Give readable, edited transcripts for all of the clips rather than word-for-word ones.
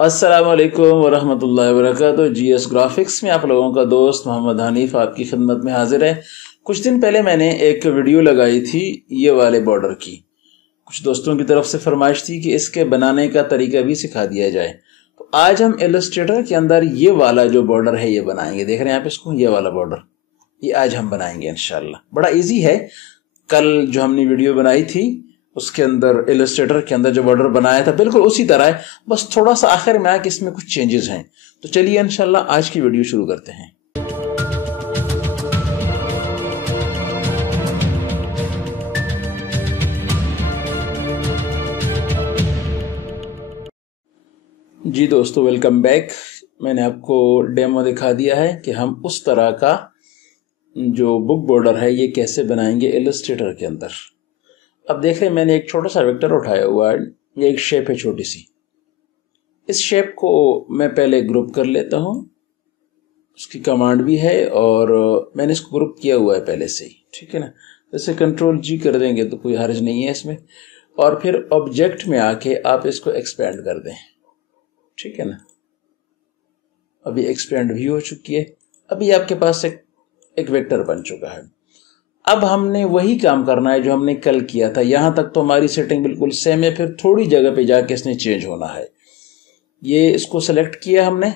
अस्सलामुअलैकुम वरहमतुल्लाहि वबरकातुहू। GS graphics में आप लोगों का दोस्त मोहम्मद हनीफ आपकी खिदमत में हाजिर है। कुछ दिन पहले मैंने एक वीडियो लगाई थी ये वाले बॉर्डर की। कुछ दोस्तों की तरफ से फरमाइश थी कि इसके बनाने का तरीका भी सिखा दिया जाए। तो आज हम इलस्ट्रेटर के अंदर ये वाला जो बॉर्डर है ये बनाएंगे। देख रहे हैं आप इसको, ये वाला बॉर्डर ये आज हम बनाएंगे इंशाल्लाह। बड़ा इजी है। कल जो हमने वीडियो बनाई थी उसके अंदर इलस्ट्रेटर के अंदर जो बॉर्डर बनाया था बिल्कुल उसी तरह है, बस थोड़ा सा आखिर में आके इसमें कुछ चेंजेस हैं। तो चलिए इंशाल्लाह आज की वीडियो शुरू करते हैं। जी दोस्तों, वेलकम बैक। मैंने आपको डेमो दिखा दिया है कि हम उस तरह का जो बुक बॉर्डर है ये कैसे बनाएंगे इलस्ट्रेटर के अंदर। अब देख रहे हैं मैंने एक छोटा सा वेक्टर उठाया हुआ है। ये एक शेप है छोटी सी। इस शेप को मैं पहले ग्रुप कर लेता हूँ। उसकी कमांड भी है और मैंने इसको ग्रुप किया हुआ है पहले से ही, ठीक है ना। जैसे कंट्रोल जी कर देंगे तो कोई हर्ज नहीं है इसमें। और फिर ऑब्जेक्ट में आके आप इसको एक्सपेंड कर दें, ठीक है ना। अभी एक्सपेंड भी हो चुकी है। अभी आपके पास एक वेक्टर बन चुका है। अब हमने वही काम करना है जो हमने कल किया था। यहां तक तो हमारी सेटिंग बिल्कुल सेम है, फिर थोड़ी जगह पे जाके इसने चेंज होना है। ये इसको सेलेक्ट किया हमने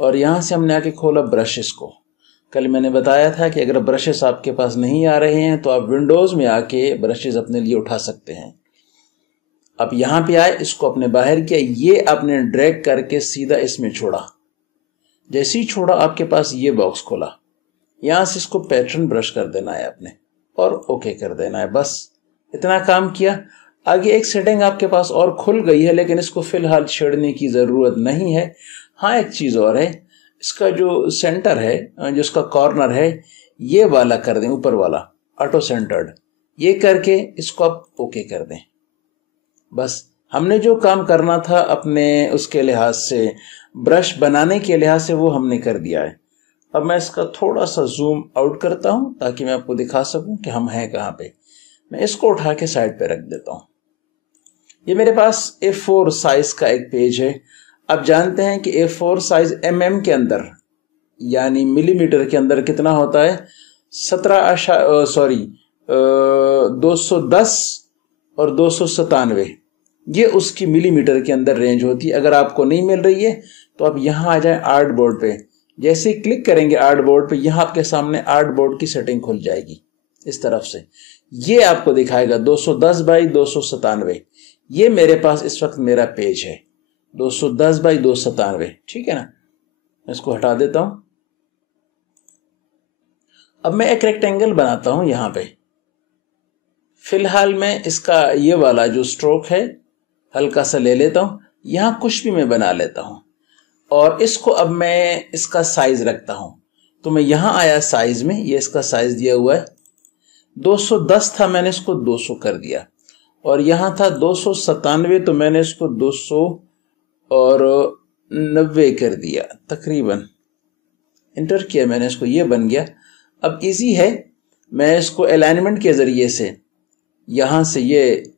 और यहां से हमने आके खोला ब्रशेस को। कल मैंने बताया था कि अगर ब्रशेस आपके पास नहीं आ रहे हैं तो आप विंडोज में आके ब्रशेस अपने लिए उठा सकते हैं। अब यहां पे आए, इसको अपने बाहर किया, ये आपने ड्रैग करके सीधा इसमें छोड़ा। जैसे ही छोड़ा आपके पास ये बॉक्स खोला। यहां से इसको पैटर्न ब्रश कर देना है आपने और ओके कर देना है। बस इतना काम किया। आगे एक सेटिंग आपके पास और खुल गई है, लेकिन इसको फिलहाल छेड़ने की जरूरत नहीं है। हाँ, एक चीज और है, इसका जो सेंटर है, जो इसका कॉर्नर है, ये वाला कर दें, ऊपर वाला ऑटो सेंटर्ड। ये करके इसको आप ओके कर दें। बस हमने जो काम करना था अपने उसके लिहाज से, ब्रश बनाने के लिहाज से, वो हमने कर दिया है। अब मैं इसका थोड़ा सा जूम आउट करता हूं ताकि मैं आपको दिखा सकूं कि हम हैं कहां पे। मैं इसको उठा के साइड पे रख देता हूं। ये मेरे पास A4 साइज का एक पेज है। अब जानते हैं कि A4 साइज mm के अंदर यानी मिलीमीटर के अंदर कितना होता है? 210 और 297, ये उसकी मिलीमीटर के अंदर रेंज होती है। अगर आपको नहीं मिल रही है तो आप यहां आ जाए आर्ट बोर्ड पे। जैसे ही क्लिक करेंगे आर्ट बोर्ड पे, यहां आपके सामने आर्ट बोर्ड की सेटिंग खुल जाएगी इस तरफ से। ये आपको दिखाएगा 210 बाई 297। ये मेरे पास इस वक्त मेरा पेज है 210 बाई 297, ठीक है ना। मैं इसको हटा देता हूं। अब मैं एक रेक्टेंगल बनाता हूं यहां पे। फिलहाल मैं इसका ये वाला जो स्ट्रोक है हल्का सा ले लेता हूं। यहां कुछ भी मैं बना लेता हूं और इसको अब मैं इसका साइज रखता हूं। तो मैं यहां आया साइज में, ये इसका साइज दिया हुआ है 210 था, मैंने इसको 200 कर दिया। और यहां था 297, तो मैंने इसको 290 कर दिया तकरीबन। इंटर किया मैंने इसको, ये बन गया। अब इजी है, मैं इसको अलाइनमेंट के जरिए से यहां से ये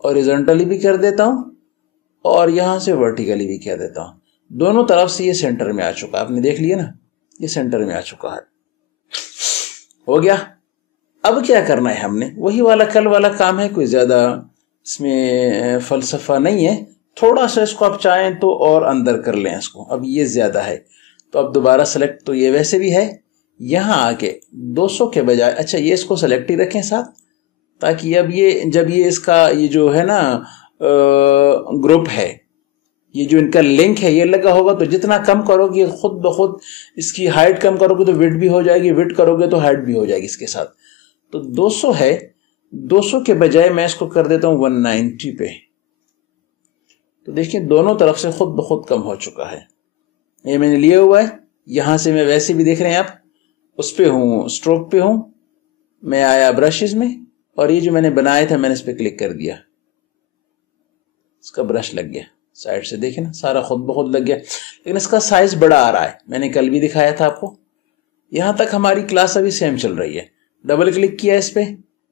हॉरिजॉन्टली भी कर देता हूं और यहां से वर्टिकली भी कर देता हूं। दोनों तरफ से ये सेंटर में आ चुका, आपने देख लिया ना, ये सेंटर में आ चुका है। हो गया। अब क्या करना है हमने? वही वाला कल वाला काम है, कोई ज्यादा इसमें फलसफा नहीं है। थोड़ा सा इसको आप चाहें तो और अंदर कर लें इसको। अब ये ज्यादा है तो अब दोबारा सेलेक्ट, तो ये वैसे भी है। यहां आके 200 के बजाय, अच्छा ये इसको सेलेक्ट ही रखें साथ, ताकि अब ये जब ये इसका ये जो है ना ग्रुप है, ये जो इनका लिंक है ये लगा होगा, तो जितना कम करोगे खुद ब खुद इसकी हाइट कम करोगे तो विड्थ भी हो जाएगी, विड्थ करोगे तो हाइट भी हो जाएगी इसके साथ। तो 200 है, 200 के बजाय मैं इसको कर देता हूं 190 पे। तो देखिए दोनों तरफ से खुद ब खुद कम हो चुका है। ये मैंने लिया हुआ है। यहां से मैं वैसे भी देख रहे हैं आप उस पे हूं, स्ट्रोक पे हूं। मैं आया ब्रशेस में और ये जो मैंने बनाया था मैंने इस पे क्लिक कर दिया, इसका ब्रश लग गया। साइड से देखें ना, सारा खुद ब खुद लग गया। लेकिन इसका साइज बड़ा आ रहा है, मैंने कल भी दिखाया था आपको। यहां तक हमारी क्लास अभी सेम चल रही है। डबल क्लिक किया इस पे,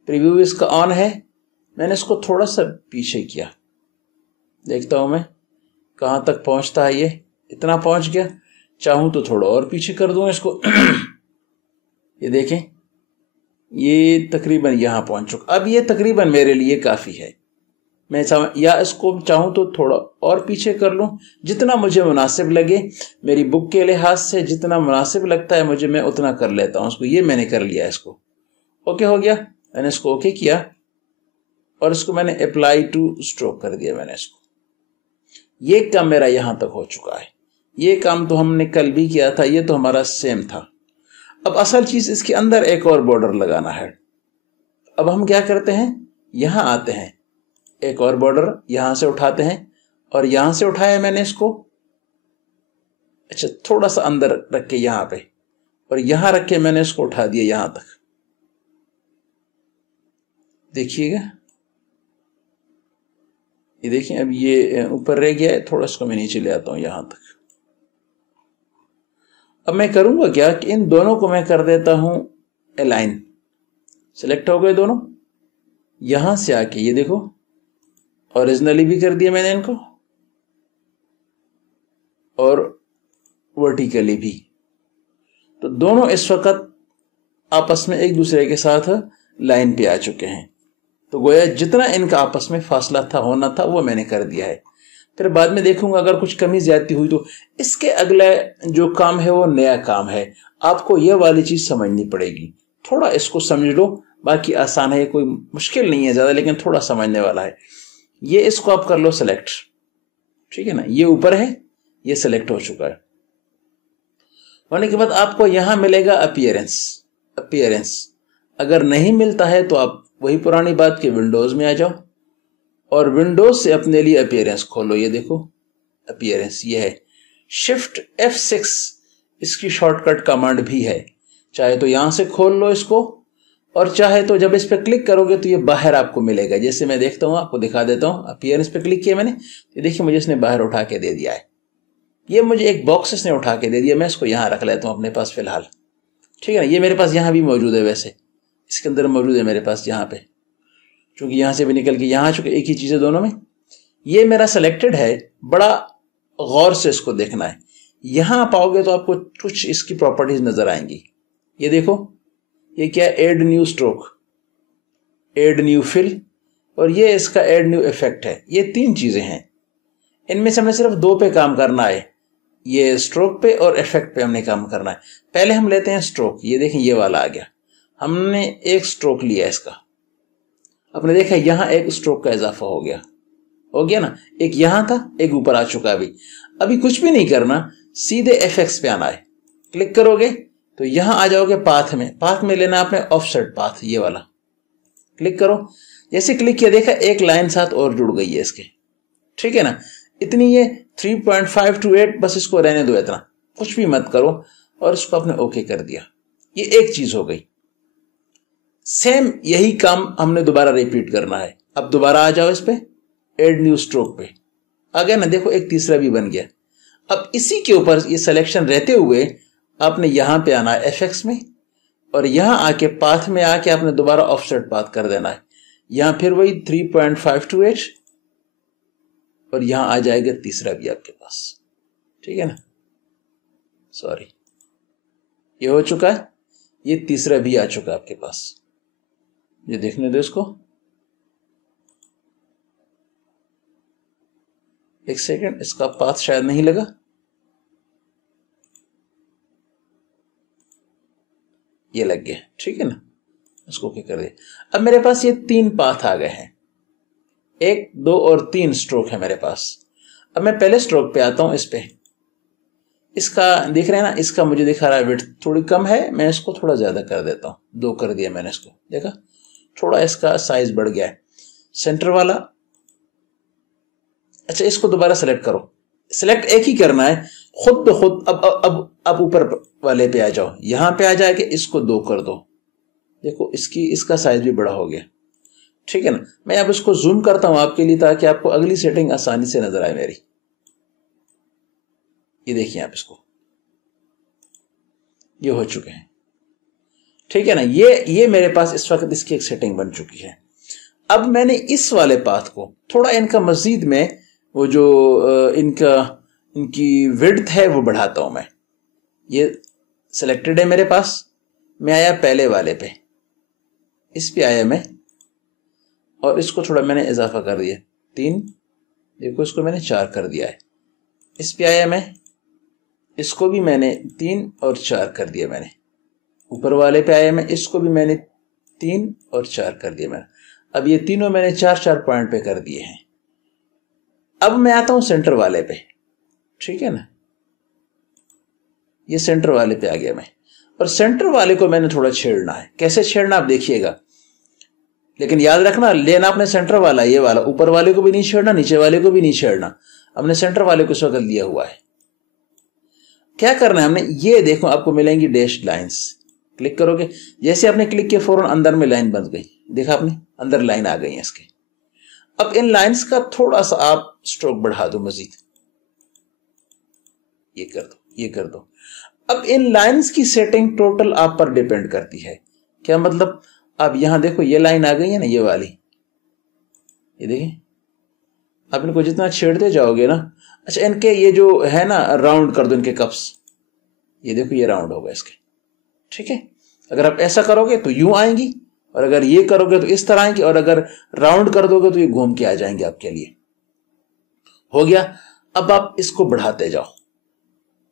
प्रीव्यू इसका ऑन है। मैंने इसको थोड़ा सा पीछे किया, देखता हूं मैं। कहाँ तक पहुंचता है, ये इतना पहुंच गया। चाहूं तो थोड़ा और पीछे कर दूं इसको ये देखें, ये तकरीबन यहां पहुंच चुका। अब ये तकरीबन मेरे लिए काफी है। मैं या इसको चाहूं तो थोड़ा और पीछे कर लूं, जितना मुझे मुनासिब लगे, मेरी बुक के लिहाज से जितना मुनासिब लगता है मुझे, मैं उतना कर लेता हूं उसको। ये मैंने कर लिया, इसको ओके हो गया। मैंने इसको ओके किया और इसको मैंने अप्लाई टू स्ट्रोक कर दिया मैंने इसको। ये काम मेरा यहां तक हो चुका है। ये काम तो हमने कल भी किया था, ये तो हमारा सेम था। अब असल चीज इसके अंदर एक और बॉर्डर लगाना है। अब हम क्या करते हैं, यहां आते हैं, एक और बॉर्डर यहां से उठाते हैं और यहां से उठाया मैंने इसको, अच्छा थोड़ा सा अंदर रख के यहां पे, और यहां रख के मैंने इसको उठा दिया यहां तक। देखिएगा, ये देखिए अब ये ऊपर रह गया है, थोड़ा इसको मैं नीचे ले आता हूं यहां तक। अब मैं करूंगा क्या कि इन दोनों को मैं कर देता हूं अलाइन। सिलेक्ट हो गए दोनों, यहां से आके ये देखो ओरिजिनली भी कर दिया मैंने इनको और वर्टिकली भी। तो दोनों इस वक्त आपस में एक दूसरे के साथ लाइन पे आ चुके हैं। तो गोया जितना इनका आपस में फासला था, होना था, वो मैंने कर दिया है। फिर बाद में देखूंगा अगर कुछ कमी ज्यादती हुई तो इसके अगला जो काम है वो नया काम है। आपको ये वाली चीज समझनी पड़ेगी, थोड़ा इसको समझ लो। बाकी आसान है, कोई मुश्किल नहीं है ज्यादा, लेकिन थोड़ा समझने वाला है। ये इसको आप कर लो सेलेक्ट, ठीक है ना, ये ऊपर है, ये सेलेक्ट हो चुका है। होने के बाद आपको यहां मिलेगा अपीयरेंस। अपीयरेंस अगर नहीं मिलता है तो आप वही पुरानी बात के विंडोज में आ जाओ और विंडोज से अपने लिए अपीयरेंस खोलो। ये देखो अपीयरेंस, ये है शिफ्ट F6, इसकी शॉर्टकट कमांड भी है। चाहे तो यहां से खोल लो इसको, और चाहे तो जब इस पर क्लिक करोगे तो ये बाहर आपको मिलेगा। जैसे मैं देखता हूं, आपको दिखा देता हूं। अपीयरेंस पे क्लिक किया मैंने, ये देखिए मुझे इसने बाहर उठा के दे दिया है। ये मुझे एक बॉक्स इसने उठा के दे दिया, मैं इसको यहां रख लेता हूं अपने पास फिलहाल, ठीक है ना। ये मेरे पास यहां भी मौजूद है, वैसे इसके अंदर मौजूद है मेरे पास यहाँ पे, क्योंकि यहां से भी निकल के यहां आ चुके, एक ही चीज है दोनों में। ये मेरा सेलेक्टेड है, बड़ा गौर से इसको देखना है। यहां पाओगे तो आपको कुछ इसकी प्रॉपर्टीज नजर आएंगी। ये देखो, ये क्या है, add new stroke, add new fill, और ये इसका एड न्यू इफेक्ट है। ये 3 चीजें हैं, इनमें से हमें सिर्फ 2 पे काम करना है, ये स्ट्रोक पे और इफेक्ट पे हमने काम करना है। पहले हम लेते हैं स्ट्रोक। ये देखें ये वाला आ गया, हमने एक स्ट्रोक लिया इसका, आपने देखा यहां एक स्ट्रोक का इजाफा हो गया ना। एक यहां था, एक ऊपर आ चुका। अभी कुछ भी नहीं करना, सीधे एफएक्स पे आना है। क्लिक करोगे तो यहां आ जाओगे पाथ में। पाथ में लेना आपने ऑफसेट पाथ, ये वाला क्लिक करो। जैसे क्लिक किया, देखा एक लाइन साथ और जुड़ गई है इसके, ठीक है ना। इतनी ये 3.5 to 8, बस इसको रहने दो इतना, कुछ भी मत करो, और इसको आपने ओके कर दिया। ये एक चीज हो गई। सेम यही काम हमने दोबारा रिपीट करना है। अब दोबारा आ जाओ इस पे, एड न्यू स्ट्रोक पे आ गया ना, देखो एक तीसरा भी बन गया। अब इसी के ऊपर ये सिलेक्शन रहते हुए आपने यहां पे आना है एफएक्स में, और यहां आके पाथ में आके आपने दोबारा ऑफसेट पाथ कर देना है। यहां फिर वही 3.5 to 8, और यहां आ जाएगा तीसरा भी आपके पास, ठीक है ना। सॉरी, ये हो चुका है, ये तीसरा भी आ चुका है आपके पास। ये देखने दो इसको, एक सेकंड, इसका पाथ शायद नहीं लगा। ये लग गया, ठीक है ना, इसको क्या कर दिया। अब मेरे पास ये 3 पाथ आ गए हैं, 1, 2 और 3 स्ट्रोक है मेरे पास। अब मैं पहले स्ट्रोक पे आता हूं, इस पे, इसका देख रहे हैं ना, इसका मुझे दिखा रहा है विड्थ थोड़ी कम है, मैं इसको थोड़ा ज्यादा कर देता हूं। 2 कर दिया मैंने इसको, देखा थोड़ा इसका साइज बढ़ गया है। सेंटर वाला, अच्छा इसको दोबारा सेलेक्ट करो। सेलेक्ट एक ही करना है, खुद ब खुद। अब ऊपर वाले पे आ जाओ, यहां पे आ जाके इसको 2 कर दो। देखो इसका साइज भी बड़ा हो गया, ठीक है ना। मैं अब इसको जूम करता हूं आपके लिए, ताकि आपको अगली सेटिंग आसानी से नजर आए मेरी। ये देखिए आप इसको, ये हो चुके हैं, ठीक है ना। ये मेरे पास इस वक्त इसकी एक सेटिंग बन चुकी है। अब मैंने इस वाले पाथ को थोड़ा इनका मजीद में वो जो इनकी विड्थ है वो बढ़ाता हूं मैं। ये सिलेक्टेड है मेरे पास, मैं आया पहले वाले पे, इस पे आया मैं और इसको थोड़ा मैंने इजाफा कर दिया 3, देखो इसको मैंने 4 कर दिया है। इस पे आया मैं, इसको भी मैंने 3 और 4 कर दिया मैंने। ऊपर वाले पे आया मैं, इसको भी मैंने 3 और 4 कर दिया मैंने। अब ये तीनों मैंने 4-4 पॉइंट पे कर दिए हैं। अब मैं आता हूं सेंटर वाले पे, ठीक है ना, ये सेंटर वाले पे आ गया मैं। और सेंटर वाले को मैंने थोड़ा छेड़ना है। कैसे छेड़ना आप देखिएगा, लेकिन याद रखना लेना आपने सेंटर वाला, ये वाला, ऊपर वाले को भी नहीं छेड़ना, नीचे वाले को भी नहीं छेड़ना, हमने सेंटर वाले को इस वक्त लिया हुआ है। क्या करना है हमने, ये देखो आपको मिलेंगी डैश्ड लाइंस, क्लिक करोगे, जैसे आपने क्लिक किया फौरन अंदर में लाइन बन गई, देखा आपने अंदर लाइन आ गई है इसके। अब इन लाइंस का थोड़ा सा आप स्ट्रोक बढ़ा दो मजीद, ये कर दो, ये कर दो। अब इन लाइंस की सेटिंग टोटल आप पर डिपेंड करती है। क्या मतलब, अब यहां देखो ये लाइन आ गई है ना, ये वाली, ये देखिए, आप इनको जितना छेड़ते जाओगे ना, अच्छा इनके ये जो है ना राउंड कर दो इनके कप्स, ये देखो ये राउंड होगा इसके, ठीक है। अगर आप ऐसा करोगे तो यूं आएंगी, और अगर ये करोगे तो इस तरह आएंगी, और अगर राउंड कर दोगे तो ये घूम के आ जाएंगे आपके लिए। हो गया। अब आप इसको बढ़ाते जाओ,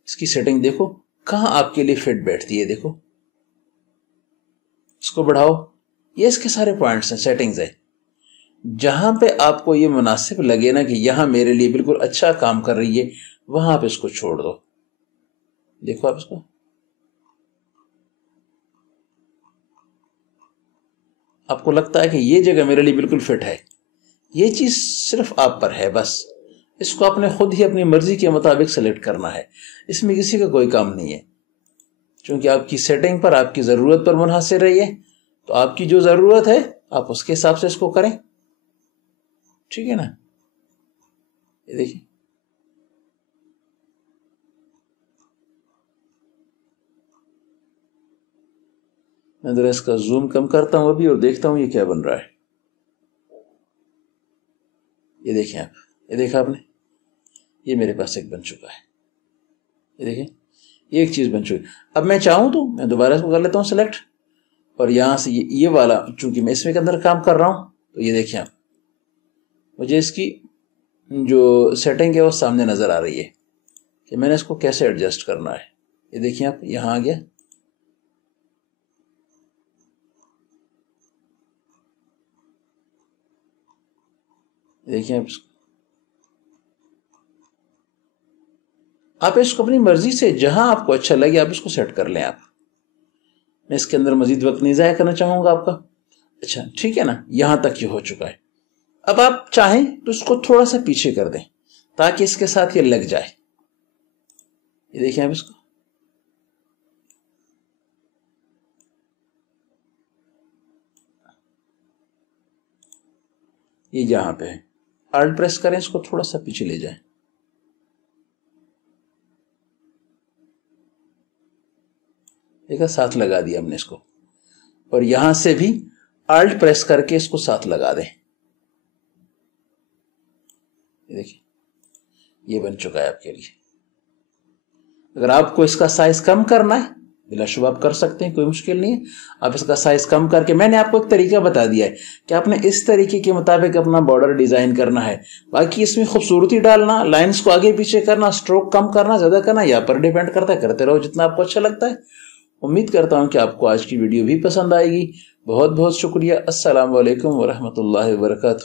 इसकी सेटिंग देखो कहां आपके लिए फिट बैठती है, देखो इसको बढ़ाओ, ये इसके सारे पॉइंट्स हैं, सेटिंग्स है। जहां पे आपको ये मुनासिब लगे ना कि यहां मेरे लिए बिल्कुल अच्छा काम कर रही है, वहां आप इसको छोड़ दो। देखो आप इसको, आपको लगता है कि ये जगह मेरे लिए बिल्कुल फिट है, ये चीज सिर्फ आप पर है बस। इसको आपने खुद ही अपनी मर्जी के मुताबिक सेलेक्ट करना है, इसमें किसी का कोई काम नहीं है, क्योंकि आपकी सेटिंग पर, आपकी जरूरत पर मुनहसर है ये। तो आपकी जो जरूरत है आप उसके हिसाब से इसको करें, ठीक है ना। ये देखिए, मैं जरा इसका जूम कम करता हूं अभी और देखता हूं ये क्या बन रहा है। ये देखें आप, ये देखा आपने, ये मेरे पास एक बन चुका है, ये देखें, ये एक चीज बन चुकी। अब मैं चाहूं तो मैं दोबारा इसको कर लेता हूं सेलेक्ट, और यहां से ये वाला, चूंकि मैं इसमें के अंदर काम कर रहा हूं, तो ये देखिए आप, मुझे इसकी जो सेटिंग है वो सामने नजर आ रही है कि मैंने इसको कैसे एडजस्ट करना है। ये देखिए आप, यहां आ गया, देखिए आप इसको अपनी मर्जी से जहां आपको अच्छा लगे आप इसको सेट कर लें। आप, मैं इसके अंदर मजीद वक्त नहीं जाया करना चाहूंगा आपका। अच्छा ठीक है ना, यहां तक ये हो चुका है। अब आप चाहें तो इसको थोड़ा सा पीछे कर दें ताकि इसके साथ ये लग जाए। ये देखिए आप इसको, ये यहां पे है, आल्ट प्रेस करें, इसको थोड़ा सा पीछे ले जाएं। देखा, साथ लगा दिया हमने इसको, और यहां से भी आल्ट प्रेस करके इसको साथ लगा दें। ये देखिए, ये बन चुका है आपके लिए। अगर आपको इसका साइज कम करना है बिलाशुबा आप कर सकते हैं, कोई मुश्किल नहीं है। आप इसका साइज कम करके, मैंने आपको एक तरीका बता दिया है कि आपने इस तरीके के मुताबिक अपना बॉर्डर डिजाइन करना है। बाकी इसमें खूबसूरती डालना, लाइंस को आगे पीछे करना, स्ट्रोक कम करना, ज्यादा करना, यहाँ पर डिपेंड करता है। करते रहो जितना आपको अच्छा लगता है। उम्मीद करता हूं कि आपको आज की वीडियो भी पसंद आएगी। बहुत बहुत शुक्रिया। अस्सलाम वालेकुम वरहमतुल्लाहि वबरकातुहू।